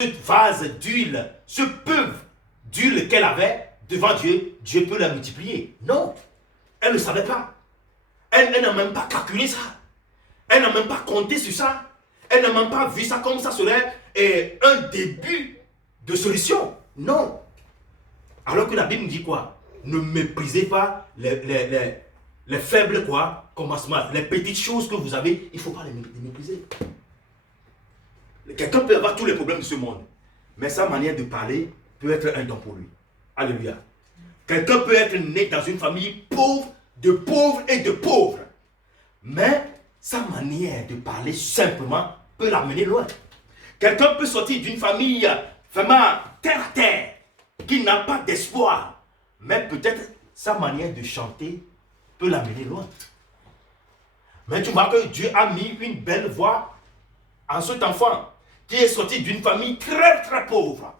ce vase d'huile, ce peu d'huile qu'elle avait devant Dieu, Dieu peut la multiplier. Non, elle ne savait pas. Elle n'a même pas calculé ça. Elle n'a même pas compté sur ça. Elle n'a même pas vu ça comme ça serait un début de solution. Non. Alors que la Bible nous dit quoi? Ne méprisez pas les faibles commencements. Les petites choses que vous avez, il ne faut pas les mépriser. Quelqu'un peut avoir tous les problèmes de ce monde, mais sa manière de parler peut être un don pour lui. Alléluia. Quelqu'un peut être né dans une famille pauvre, de pauvres et de pauvres, mais sa manière de parler simplement peut l'amener loin. Quelqu'un peut sortir d'une famille vraiment terre à terre, qui n'a pas d'espoir, mais peut-être sa manière de chanter peut l'amener loin. Mais tu vois que Dieu a mis une belle voix en cet enfant qui est sorti d'une famille très très pauvre,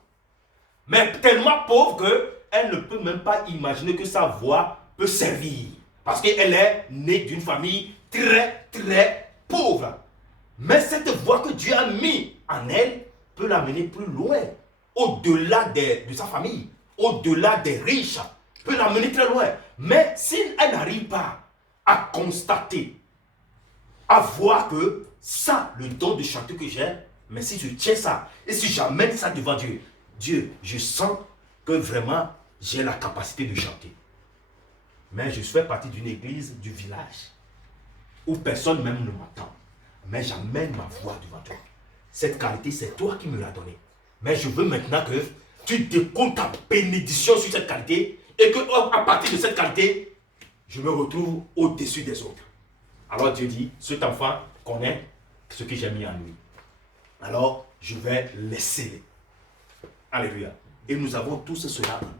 mais tellement pauvre qu'elle ne peut même pas imaginer que sa voix peut servir, parce qu'elle est née d'une famille très très pauvre. Mais cette voix que Dieu a mis en elle peut l'amener plus loin, au-delà de sa famille, au-delà des riches, peut l'amener très loin. Mais si elle n'arrive pas à constater, à voir que ça, le don de chanter que j'ai, mais si je tiens ça, et si j'amène ça devant Dieu, Dieu, je sens que vraiment j'ai la capacité de chanter. Mais je fais partie d'une église du village, où personne même ne m'entend. Mais j'amène ma voix devant toi. Cette qualité, c'est toi qui me l'as donnée. Mais je veux maintenant que tu décomptes ta bénédiction sur cette qualité, et que à partir de cette qualité, je me retrouve au-dessus des autres. Alors Dieu dit, cet enfant connaît ce que j'ai mis en lui. Alors, je vais laisser. Alléluia. Et nous avons tous cela en nous.